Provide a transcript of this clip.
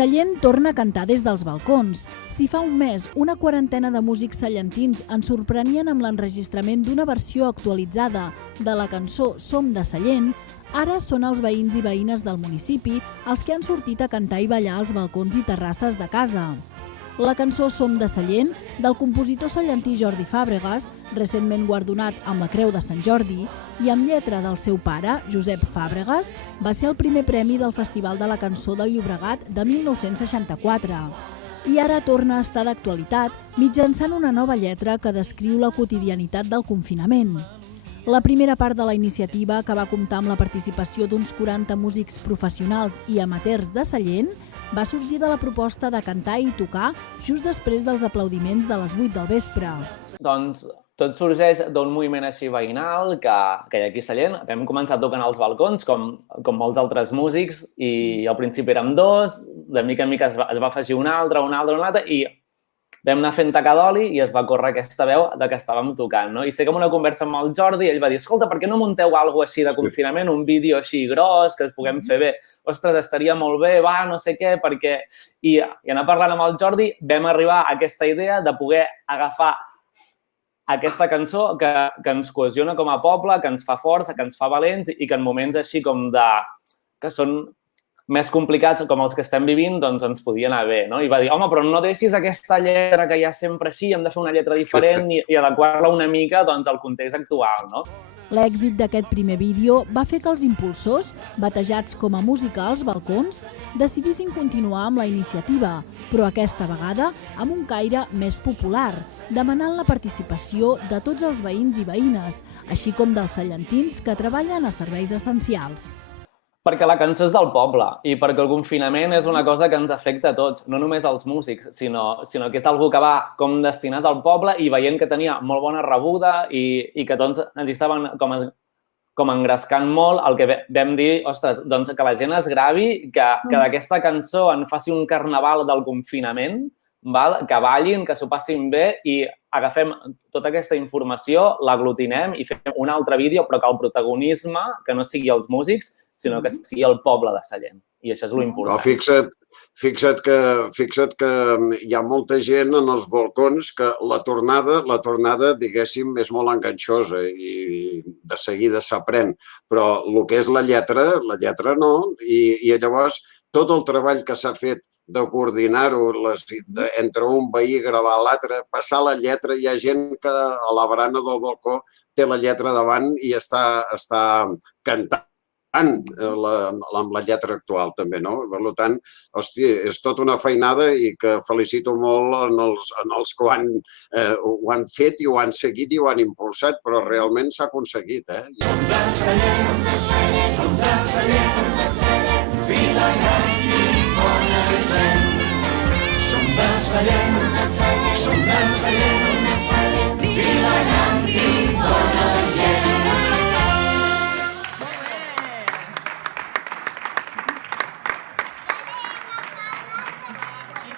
Sallent torna a cantar des dels balcons. Si fa un mes una quarantena de músics sallentins ens sorprenien amb l'enregistrament d'una versió actualitzada de la cançó Som de Sallent, ara són els veïns i veïnes del municipi els que han sortit a cantar i ballar als balcons i terrasses de casa. La cançó Som de Sallent, del compositor sallentí Jordi Fàbregas, recentment guardonat amb la Creu de Sant Jordi, i amb lletra del seu pare, Josep Fàbregas, va ser el primer premi del Festival de la Cançó del Llobregat de 1964. I ara torna a estar d'actualitat mitjançant una nova lletra que descriu la quotidianitat del confinament. La primera part de la iniciativa, que va comptar amb la participació d'uns 40 músics professionals i amateurs de Sallent, va sorgir de la proposta de cantar i tocar just després dels aplaudiments de les 8 del vespre. Doncs tot sorgeix d'un moviment així veïnal que hi ha aquí a Sallent. Vam començar tocant als balcons, com molts altres músics, i al principi érem dos, de mica en mica es va afegir un altre, i vam anar fent tacar d'oli i es va córrer aquesta veu de que estàvem tocant, no? I sé que en una conversa amb el Jordi, ell va dir, escolta, per què no munteu alguna cosa així de confinament, un vídeo així gros, que es puguem fer bé? Ostres, estaria molt bé, va, no sé què, perquè... I anar parlant amb el Jordi vam arribar a aquesta idea de poder agafar aquesta cançó que ens cohesiona com a poble, que ens fa força, que ens fa valents i que en moments així com de... que són més complicats com els que estem vivint, doncs ens podia anar bé, no? I va dir, home, però no deixis aquesta lletra que hi ha sempre així, hem de fer una lletra diferent i adequar-la una mica doncs, al context actual, no? L'èxit d'aquest primer vídeo va fer que els impulsors, batejats com a Música als balcons, decidissin continuar amb la iniciativa, però aquesta vegada amb un caire més popular, demanant la participació de tots els veïns i veïnes, així com dels sallentins que treballen a serveis essencials. Perquè la cançó és del poble i perquè el confinament és una cosa que ens afecta a tots, no només als músics, sinó que és algú que va com destinat al poble i veient que tenia molt bona rebuda i que tots ens hi estaven com engrescant molt, el que vam dir, ostres, doncs que la gent es gravi, que d'aquesta cançó en faci un carnaval del confinament, que ballin, que s'ho passin bé i agafem tota aquesta informació, l'aglutinem i fem un altre vídeo, però que el protagonisme, que no sigui els músics, sinó que sigui el poble de Sallent. I això és l'important. Fixa't que hi ha molta gent en els balcons que la tornada, diguéssim, és molt enganxosa i de seguida s'aprèn. Però el que és la lletra no. I llavors tot el treball que s'ha fet de coordinar-ho entre un veí, gravar l'altre, passar la lletra. Hi ha gent que a la barana del balcó té la lletra davant i està cantant amb la lletra actual, també, no? Per tant, hòstia, és tota una feinada i que felicito molt en els que ho han fet i ho han seguit i ho han impulsat, però realment s'ha aconseguit, eh? Som de Sallent, som de Sallent, vila gran i bona gent. Som de Sallent, som de Sallent,